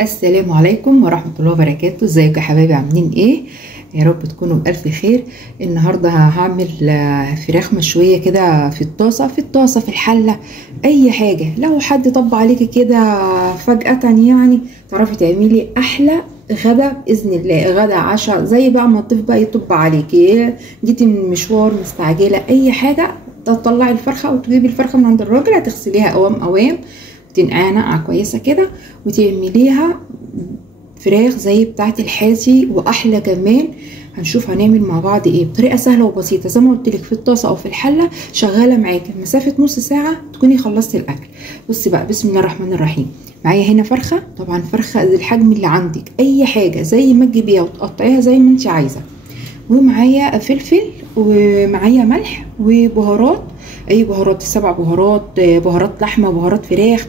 السلام عليكم ورحمة الله وبركاته. ازيكم يا حبايبي، عاملين ايه؟ يا رب تكونوا بألف خير. النهاردة هعمل فراخ مشوية كده في الطاسة في الحلة، اي حاجة. لو حد طب عليكي كده فجأة يعني تعرفي تعملي احلى غدا بإذن الله، غدا عشاء، زي بقى ما الضيف بقى يطب عليكي، جيتي من مشوار مستعجلة اي حاجة، تطلعي الفرخة او تجيبي الفرخة من عند الراجل، هتغسليها قوام تنقعها نقعه كويسه كده، وتعمليها فراخ زي بتاعه الحاتي واحلى كمان. هنشوف هنعمل مع بعض ايه بطريقه سهله وبسيطه، زي ما قلت لك، في الطاسه او في الحله شغاله معاكي مسافه نص ساعه تكوني خلصتي الاكل. بصي بقى، بسم الله الرحمن الرحيم. معايا هنا فرخه، طبعا فرخه الحجم اللي عندك، اي حاجه زي ما تجيبيها وتقطعيها زي ما انت عايزه، ومعايا فلفل، ومعايا ملح وبهارات، اي بهارات، 7 بهارات، بهارات لحمه، بهارات فراخ،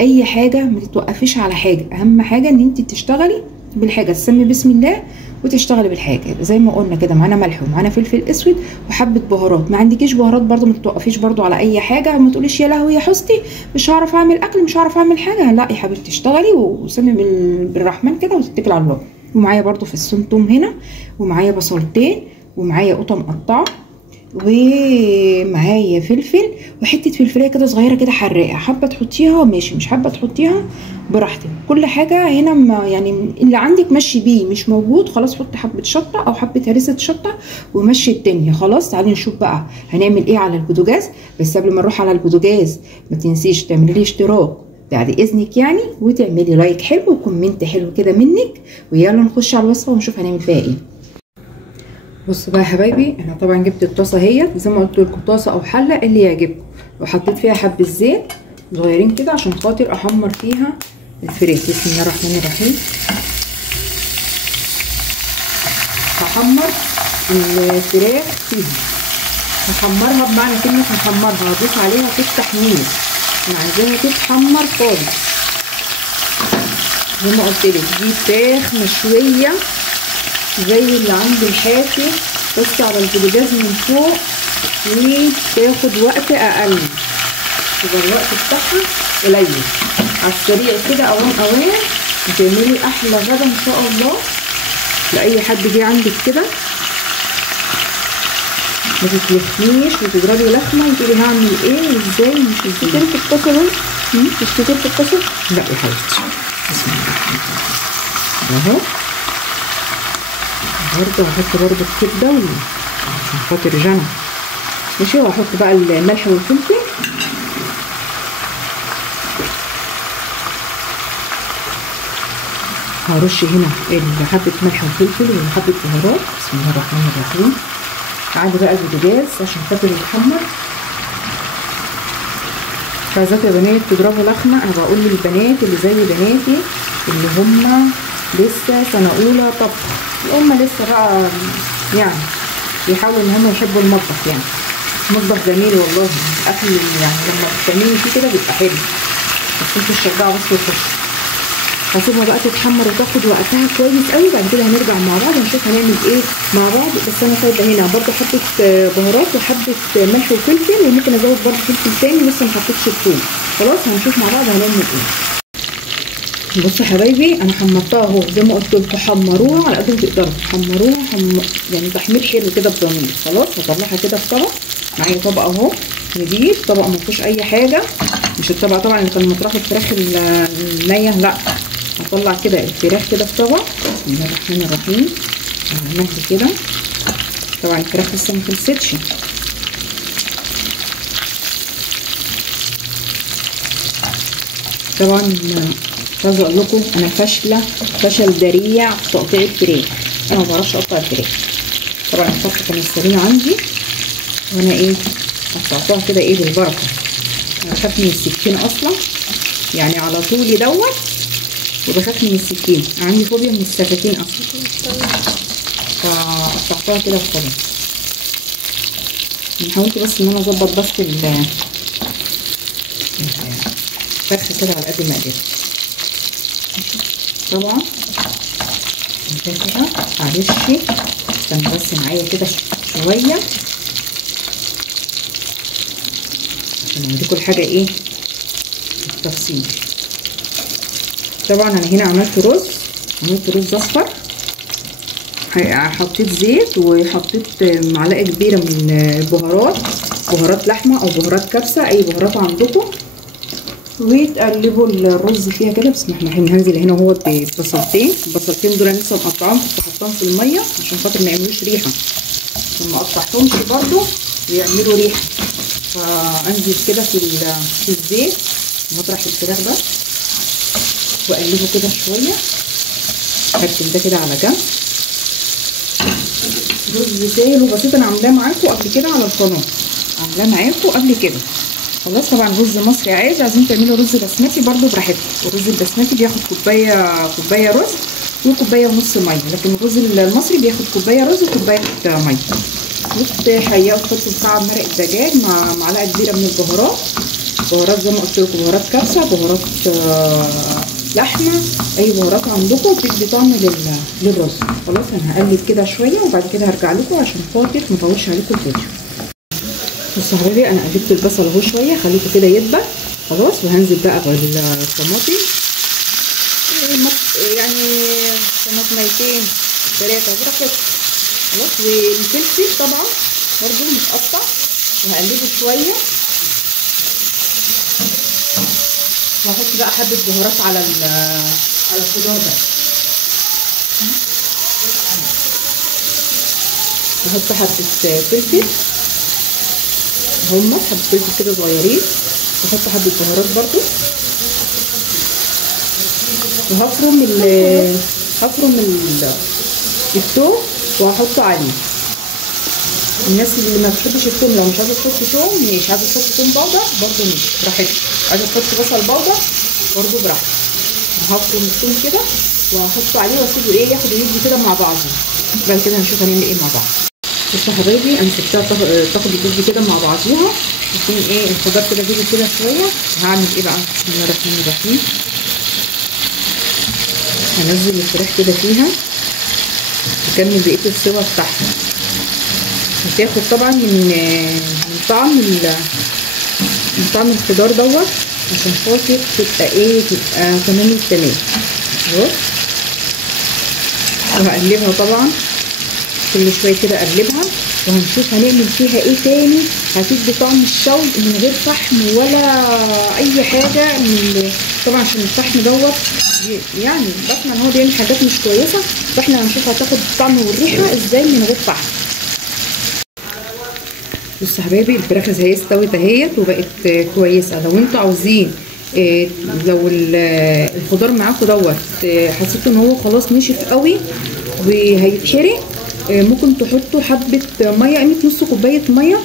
اي حاجه. ما تتوقفيش على حاجه، اهم حاجه ان انت تشتغلي بالحاجه، تسمي بسم الله وتشتغلي بالحاجه. زي ما قلنا كده، معانا ملح ومعانا فلفل اسود وحبه بهارات. ما عندكيش بهارات برضو ما تتوقفيش برضو على اي حاجه، ما تقوليش يا لهوي يا حستي مش هعرف اعمل اكل، مش هعرف اعمل حاجه. لا يا حبيبتي، اشتغلي وسمي بالرحمن كده وتتكلي على الله. ومعايا برضو في السنتوم هنا، ومعايا بصلتين، ومعايا قطه مقطعه، ومعايا فلفل، وحته فلفلايه كده صغيره كده حراقه، حابه تحطيها ماشي، مش حابه تحطيها براحتك. كل حاجه هنا يعني اللي عندك مشي بيه، مش موجود خلاص حطي حبه شطه او حبه هريسه شطه ومشي الدنيا. خلاص تعالي نشوف بقى هنعمل ايه على البوتاجاز. بس قبل ما نروح على البوتاجاز ما تنسيش تعملي لي اشتراك بعد اذنك يعني، وتعملي لايك حلو وكومنت حلو كده منك. ويلا نخش على الوصفه ونشوف هنعمل فيها ايه. بصوا بقى يا حبايبي، انا طبعا جبت الطاسه اهيت، زي ما قلت لكم طاسه او حله اللي يعجبكم، وحطيت فيها حبه زيت صغيرين كده عشان خاطر احمر فيها الفراخ. بسم الله الرحمن الرحيم. هحمر الفراخ فيها، هحمرها بمعنى كلمه هحمرها، هضيف عليها في التحمير، انا عايزاها تتحمر خالص. زي ما قلت لك دي فراخ مشويه زي اللي عند الحاتي، بس على البوتاجاز من فوق، وتاخد وقت اقل، يبقى الوقت بتاعها قليل، على السريع كده اوان وتعملي احلى غدا ان شاء الله لاي حد جه عندك كده. ما تتلخميش وتضربي لخمه وتقولي هعمل ايه وازاي، مش كتير في الطاسه دول، مش كتير في الطاسه، لا يا حبيبتي. بسم الله الرحمن الرحيم اهو. برضه هحط برضه الكبده عشان خاطر جنى، ماشي. وهحط بقى الملح والفلفل، هرش هنا حبه ملح وفلفل وحبه بهارات. بسم الله الرحمن الرحيم. عندي بقى البوتاجاز عشان خاطر يتحمر. عايزاك يا بنات تضربوا لخمه، انا بقول للبنات اللي زي بناتي اللي هم لسه سنه اولى طبخ، اللي هم لسه بقى يعني بيحاولوا ان هم يحبوا المطبخ، يعني مطبخ جميل والله، الاكل يعني لما بتعملي فيه كده بيبقى حلو، بس انتوا تشجعوا بس وتخشوا. هسيبها بقى تتحمر وتاخد وقتها كويس قوي، بعد كده هنرجع مع بعض ونشوف هنعمل ايه مع بعض. بس انا سايبه هنا برده حبه بهارات وحبه ملح وفلفل، وممكن ازود برده فلفل تاني، لسه ما حطيتش الثوم. خلاص هنشوف مع بعض هنعمل ايه. بصوا يا حبايبي، انا حمرتها اهو، زي ما قلت لكم حمروها على قد ما تقدروا، حمروها يعني تحمير حلو كده بضمير. خلاص هطلعها كده في طبق، معايا طبق اهو نضيف، طبق ما فيهوش اي حاجه، مش الطبق طبعا اللي كان مطرح الفراخ النيه، لا، هطلع كده الفراخ كده في طبق. بسم الله الرحمن الرحيم. هعملها كده، طبعا الفراخ لسه ما خلصتش. طبعا عايزه اقول لكم انا فاشله فشل ذريع في تقطيع الفراخ، انا ما بعرفش اقطع الفراخ. طبعا الفرخه كانت سليمه عندي، وانا ايه قطعتها كده ايه بالبركه. انا بخاف من السكين اصلا، يعني على طولي دوت، وبخاف من السكين، عندي فوبيا من السكاكين اصلا، فقطعتها كده وخلاص. حاولت بس ان انا اظبط بس الفرخه كده على قد ما قدرت. طبعا كده معلش، استنى بس معايا كده شويه عشان اوريكم الحاجه ايه بالتفصيل. طبعا انا هنا عملت رز اصفر، حطيت زيت وحطيت معلقه كبيره من بهارات لحمه او بهارات كبسه، اي بهارات عندكم، وتقلبوا الرز فيها كده. بسم الله الرحمن الرحيم. هنزل هنا اهو البصلتين دول انا لسه مقطعاهم، كنت حطاهم في الميه عشان خاطر ما يعملوش ريحه، عشان ما قطعتهمش برده ويعملوا ريحه. فانزل كده في الزيت مطرح الفراخ ده واقلبه كده شويه. هركن ده كده على جنب. رز سهل وبسيط، انا عاملاه معاكم قبل كده على القناه، خلاص. طبعا رز مصري عادي، عايزين تعملوا رز بسمتي برده براحتكم. الرز البسمتي بياخد كوبايه رز وكوبايه ونص ميه، لكن الرز المصري بياخد كوبايه رز وكوبايه ميه. وتحيقوا تحطوا مكعب مرق دجاج مع معلقه كبيره من بهارات زي ما قلت لكم، بهارات كبسه، بهارات لحمه، اي بهارات عندكم بتدي طعم للرز. خلاص انا هقلب كده شويه وبعد كده هرجع لكم عشان خاطر ما اطولش عليكم الفيديو. بصوا يا حبايبي، انا قلبت البصل اهو شويه، خليته كده يدبل خلاص. وهنزل بقى بالطماطم، يعني طماطميتين 3 براحتكم خلاص. والفلفل طبعا برده متقطع، وهقلبه شويه. وهحط بقى حبه بهارات على الخضار ده. هحط حبه فلفل، حبه فلفل كده صغيرين، واحط حبه بهارات برده. وهفرم الثوم وهحطه عليه. الناس اللي ما بتحبش الثوم، لو مش عايزه تحط ثوم ماشي، عايزه تحط ثوم بودر برده ماشي براحتك، عايزه تحط بصل بودر برده براحتك. هفرم الثوم كده وهحطه عليه واسيبه ياخد ويدي كده مع بعضه. بعد كده هنشوف هنعمل ايه مع بعض. بصوا يا حبايبي، انا سبتها تاخد وتدي كده مع بعضيها، يكون الخضار كده جدي كده شويه. هعمل ايه بقى؟ بسم الله الرحمن الرحيم. هنزل الفراخ كده فيها واكمل بقيه السوا بتاعها. هتاخد طبعا من طعم الخضار دوت، عشان خاطر تبقى تمام التمام. خلاص. وهقلبها طبعا كل شويه كده اقلبها، وهنشوف هنعمل فيها ايه تاني هتدي طعم الشوي من غير فحم ولا اي حاجه طبعا عشان الفحم دوت يعني بسمع ان هو بيعمل حاجات مش كويسه، فاحنا هنشوف هتاخد الطعم والريحه ازاي من غير فحم. بصوا يا حبايبي، الفراخ اهي استوت اهيت وبقت كويسه. لو انتوا عاوزين لو الخضار معاكم دوت حسيتوا ان هو خلاص نشف قوي وهيتحرق، ممكن تحطوا حبه ميه، نص كوبايه ميه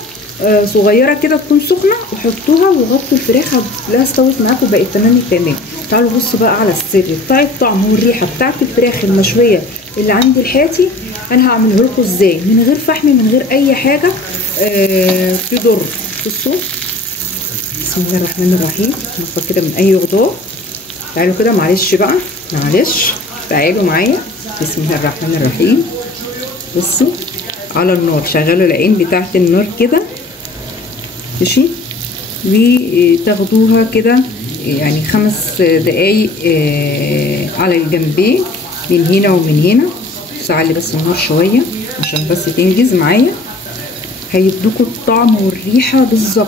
صغيره كده تكون سخنه، وحطوها وغطوا الفراخ هتلاقيها استوت معاكم وبقت تمام التمام. تعالوا بصوا بقى على السر بتاع الطعم والريحه بتاعت الفراخ المشويه اللي عند الحاتي. انا هعمله لكم ازاي من غير فحم، من غير اي حاجه تضر. بصوا بسم الله الرحمن الرحيم. ناخد كده من اي خضار. تعالوا كده، معلش تعالوا معايا. بسم الله الرحمن الرحيم. بصوا على النار، شغلوا العين بتاعت النار كده ماشي، وتاخدوها كده يعني 5 دقايق على الجنبين من هنا ومن هنا. علي بس النار شويه عشان بس تنجز معايا. هيدوكوا الطعم والريحه بالظبط،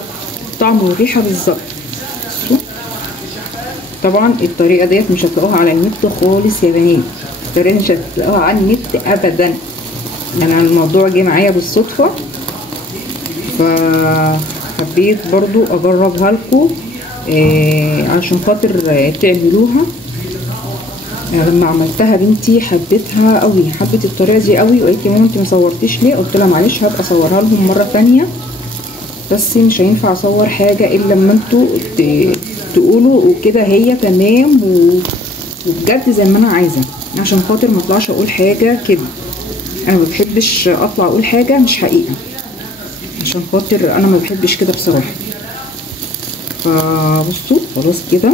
طبعا الطريقه ديت مش هتلاقوها على النت خالص يا بنات، الطريقه مش هتلاقوها على النت ابدا. انا الموضوع جه معايا بالصدفه، فحبيت برضو اجربها لكم علشان خاطر تعملوها. لما عملتها بنتي حبيتها قوي، حبت الطريقه دي قوي، وقالت لي ماما انت ما صورتيش ليه؟ قلت لها معلش هبقى اصورها لهم مره تانية، بس مش هينفع اصور حاجه الا لما انتوا تقولوا وكده هي تمام وبجد زي ما انا عايزه، عشان خاطر ما اطلعش اقول حاجه كده. انا ما بحبش اطلع اقول حاجه مش حقيقه، عشان خاطر انا ما بحبش كده بصراحه. فبصوا خلاص كده.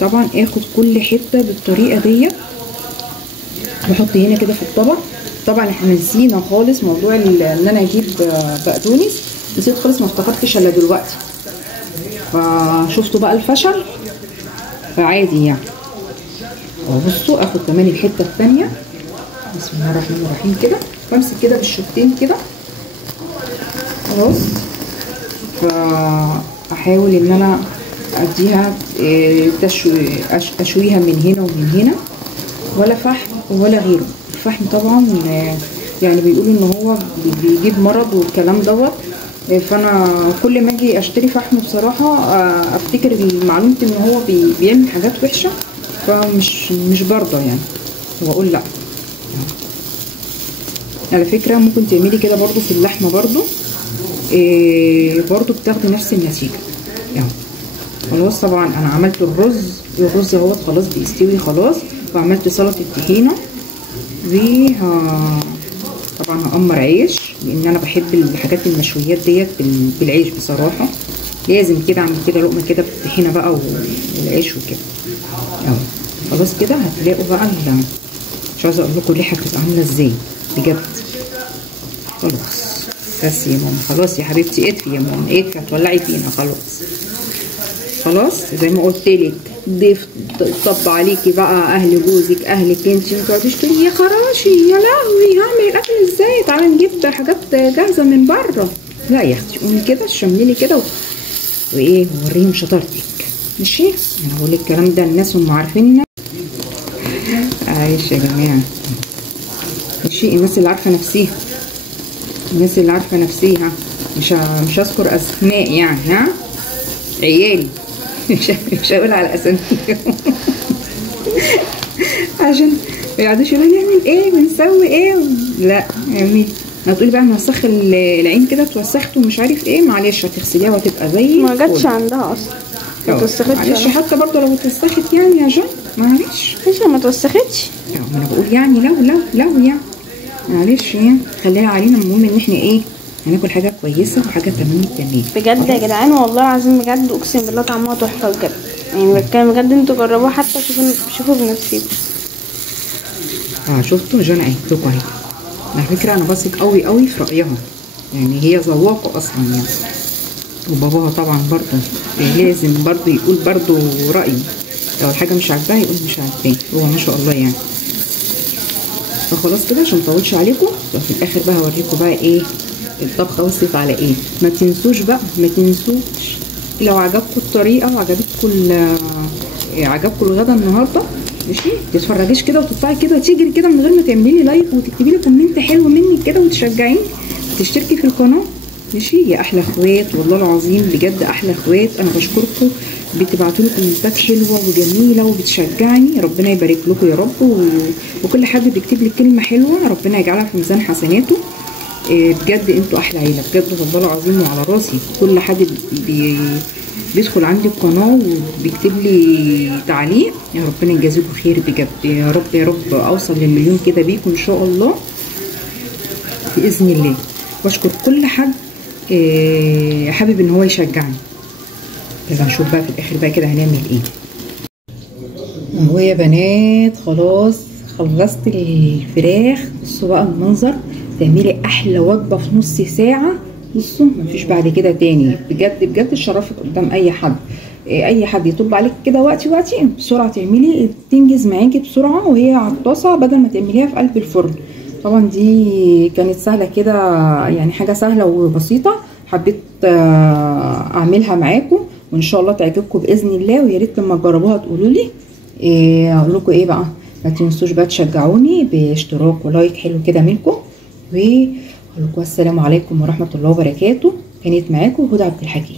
طبعا اخد كل حته بالطريقه ديت واحط هنا كده في الطبق. طبعا احنا نسينا خالص موضوع ان انا اجيب بقدونس، نسيت خالص، ما افتكرتش الا دلوقتي. فشفتوا بقى الفشل، فعادي يعني. بصوا اخد كمان الحته الثانيه. بسم الله الرحمن الرحيم كده، وامسك كده بالشوكتين كده خلاص. فاحاول ان انا اديها اشويها من هنا ومن هنا، ولا فحم ولا غيره. الفحم طبعا يعني بيقولوا ان هو بيجيب مرض والكلام دوت، فانا كل ما اجي اشتري فحم بصراحه افتكر معلومه ان هو بيعمل حاجات وحشه، فمش برضه يعني، واقول لا. على فكره ممكن تعملي كده برضه في اللحمه برضه، برضه بتاخدي نفس النتيجه يعني. خلاص طبعا انا عملت الرز اهوت خلاص بيستوي خلاص، وعملت سلطه الطحينه، طبعا هقمر عيش لان انا بحب الحاجات المشويات ديت بالعيش بصراحه. لازم كده اعمل كده لقمه كده بالطحينه بقى والعيش وكده اهو. خلاص كده هتلاقوا بقى مش عايزه اقول لكم الريحه بتبقى عامله ازاي بجد. خلاص بس يا ماما، خلاص يا حبيبتي اطفي يا ماما، اطفي هتولعي فينا. خلاص زي ما قلت لك، ضيف طب عليكي بقى اهل جوزك اهلك انت، ما تقعديش تقولي يا خراشي يا لهوي هعمل الاكل ازاي، تعالى نجيب حاجات جاهزه من بره. لا يا اختي، قومي كده شملي لي كده وايه وريهم شطارتك. ماشي، انا بقول الكلام ده الناس هم عارفيننا. عايش يا جماعه، ماشي. الناس اللي عارفه نفسيها، الناس اللي عارفه نفسيها، مش هذكر اسماء يعني، ها عيالي مش هقول على اساميهم عشان ما يقعدوش يقولوا لي نعمل ايه بنسوي ايه. لا اعملي، هتقولي بقى انا هسخ العين كده اتوسخت ومش عارف ايه، معلش هتغسليها وهتبقى زي ما جاتش عندها اصلا، ما اتوسختش. معلش حتى برضه لو اتوسخت يعني يا جان معلش، ما اتوسختش. انا بقول يعني لو يعني معلش يعني خليها علينا. المهم ان احنا ايه، هناكل حاجه كويسه وحاجه تمام بجد يا جدعان، والله العظيم بجد اقسم بالله طعمها تحفه بجد يعني. بتكلم بجد، انتوا جربوها حتى شوفوا بنفسكم. شفتوا جانا قالت لكم اهي. على فكره انا بثق قوي قوي في رايها يعني، هي ذواقه اصلا يعني. وباباها طبعا برضه لازم برضه يقول برضه رايه، لو الحاجه مش عاجباه يقول مش عاجباه، هو ما شاء الله يعني. فخلاص كده عشان مطولش عليكم، وفي الاخر بقى هوريكم بقى ايه الطبخه وصلت على ايه. ما تنسوش بقى، ما تنسوش لو عجبكم الطريقه وعجبكم الغدا النهارده، ماشي، تتفرجيش كده وتطلعي كده تجري كده من غير ما تعملي لي لايك وتكتبي لي كومنت حلو منك كده وتشجعيني وتشتركي في القناه، ماشي يا احلى اخوات. والله العظيم بجد احلى اخوات، انا بشكركم، بتبعتوا لي كومنتات حلوه وجميله وبتشجعني. ربنا يبارك لكم يا رب، وكل حد بيكتب لي كلمه حلوه ربنا يجعلها في ميزان حسناته. بجد انتوا احلى عيله بجد والله العظيم، وعلى راسي كل حد بيدخل عندي القناه وبيكتب لي تعليق، يا ربنا يجازيكم خير بجد. يا رب يا رب اوصل للمليون كده بيكم ان شاء الله باذن الله. بشكر كل حد حابب ان هو يشجعني. يلا نشوف بقى في الاخر بقى كده هنعمل ايه. اهو يا بنات خلاص خلصت الفراخ. بصوا بقى المنظر، تعملي احلى وجبه في نص ساعه. بصوا مفيش بعد كده تاني بجد بجد. اتشرفت قدام اي حد، اي حد يطب عليك كده وقتي بسرعه تعملي، تنجز معاكي بسرعه وهي على الطاسه بدل ما تعمليها في قلب الفرن. طبعا دي كانت سهله كده يعني، حاجه سهله وبسيطه، حبيت اعملها معاكم وان شاء الله تعجبكم باذن الله. ويا ريت لما تجربوها تقولوا لي اقول لكم ايه بقى. ما تنسوش بقى تشجعوني باشتراك ولايك حلو كده منكم، واقول لكم السلام عليكم ورحمه الله وبركاته. كانت معاكم هدى عبد الحكيم.